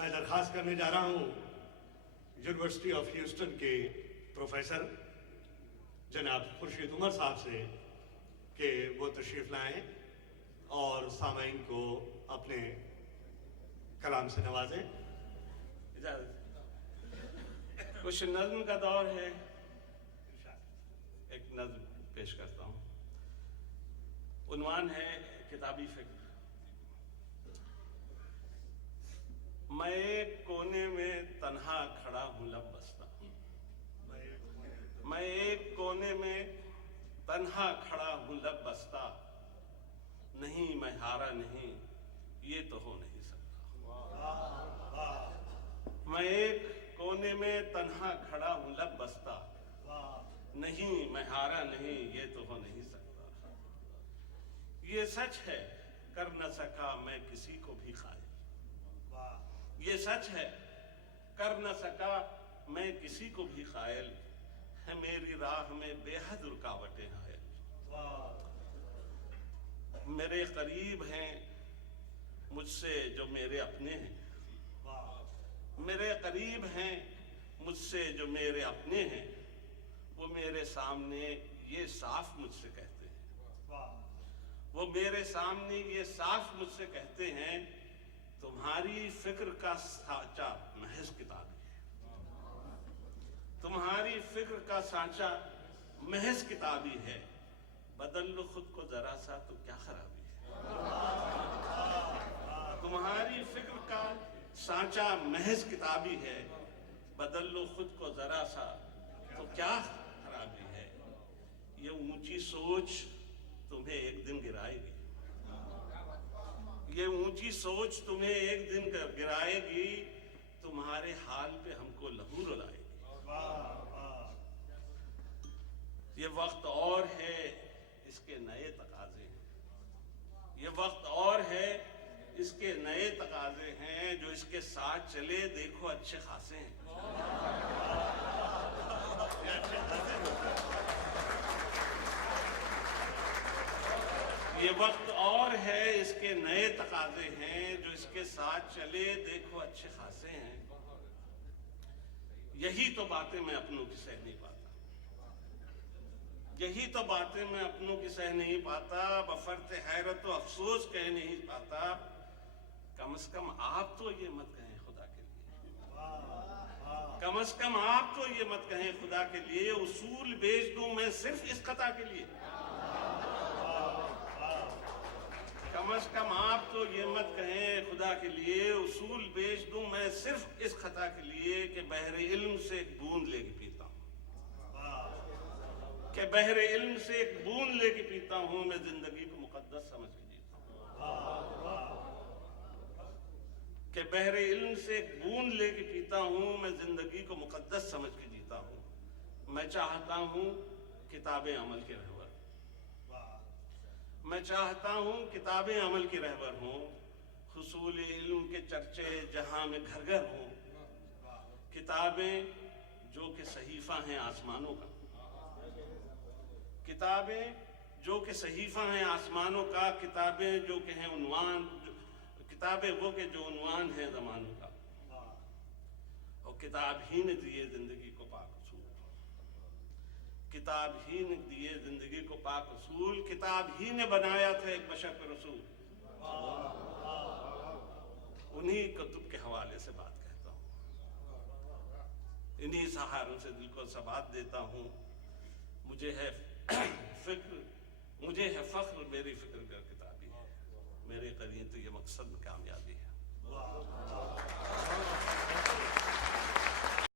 میں درخواست کرنے جا رہا ہوں یونیورسٹی آف ہیوسٹن کے پروفیسر جناب خورشید عمر صاحب سے کہ وہ تشریف لائیں اور سامعین کو اپنے کلام سے نوازیں. کچھ نظم کا دور ہے، ایک نظم پیش کرتا ہوں. عنوان ہے کتابی فکر. میں ایک کونے میں تنہا کھڑا ہوں لب بستہ. میں ایک کونے میں تنہا کھڑا ہوں لب بستہ. نہیں میں ہارا نہیں، یہ تو ہو نہیں سکتا. میں ایک کونے میں تنہا کھڑا ہوں لب بستہ. نہیں میں ہارا نہیں، یہ تو ہو نہیں سکتا. یہ سچ ہے کر نہ سکا میں کسی کو بھی قائل. یہ سچ ہے کر نہ سکا میں کسی کو بھی قائل. ہے میری راہ میں بے حد رکاوٹیں حائل. میرے قریب ہیں مجھ سے جو میرے اپنے ہیں. میرے قریب ہیں مجھ سے جو میرے اپنے ہیں. وہ میرے سامنے یہ صاف مجھ سے کہتے ہیں. وہ میرے سامنے یہ صاف مجھ سے کہتے ہیں تمہاری فکر کا سانچہ محض کتابی ہے. تمہاری فکر کا سانچہ محض کتابی ہے. بدل لو خود کو ذرا سا تو کیا خرابی ہے. تمہاری فکر کا سانچہ محض کتابی ہے. بدل لو خود کو ذرا سا تو کیا خرابی ہے. یہ اونچی سوچ تمہیں ایک دن گرائے گی. یہ اونچی سوچ تمہیں ایک دن گرائے گی. تمہارے حال پہ ہم کو لہو رلائے گی. یہ وقت اور ہے اس کے نئے تقاضے ہیں. یہ وقت اور ہے اس کے نئے تقاضے ہیں. جو اس کے ساتھ چلے دیکھو اچھے خاصے ہیں. یہ وقت اور ہے اس کے نئے تقاضے ہیں. جو اس کے ساتھ چلے دیکھو اچھے خاصے ہیں. یہی تو باتیں میں اپنوں کی سہ نہیں پاتا. یہی تو باتیں میں اپنوں کی سہ نہیں پاتا. بفرط حیرت و افسوس کہہ نہیں پاتا. کم از کم آپ تو یہ مت کہیں خدا کے لیے. کم از کم آپ تو یہ مت کہیں خدا کے لیے اصول بیچ دوں میں صرف اس خطا کے لیے. کم از کم آپ تو یہ مت کہیں خدا کے لیے اصول بیچ دوں میں صرف اس خطا کے لیے کہ بحر علم سے ایک بوند لے کے پیتا ہوں. کہ بحر علم سے ایک بوند لے کے پیتا ہوں. میں زندگی کو مقدس سمجھ کے جیتا ہوں. کہ بحر علم سے ایک بوند لے کے پیتا ہوں. میں زندگی کو مقدس سمجھ کے جیتا ہوں. میں چاہتا ہوں کتابیں عمل کے رہبر. میں چاہتا ہوں کتابیں عمل کی رہبر ہوں. حصول علم کے چرچے جہاں میں گھر گھر ہوں. کتابیں جو کہ صحیفہ ہیں آسمانوں کا. کتابیں جو کہ صحیفہ ہیں آسمانوں کا. کتابیں جو کہ ہیں عنوان. کتابیں وہ کہ جو عنوان ہیں زمانوں کا. اور کتاب ہی نے دیے زندگی کو پاک اصول. کتاب ہی نے دیے زندگی کو پاک اصول. کتاب ہی نے بنایا تھا ایک بشر کو رسول. انہی کتب کے حوالے سے بات کہتا ہوں. انہی سہاروں سے دل کو ثبات دیتا ہوں. مجھے ہے فکر، مجھے ہے فخر، میری فکر کا کتابی ہے. میرے قریب تو یہ مقصد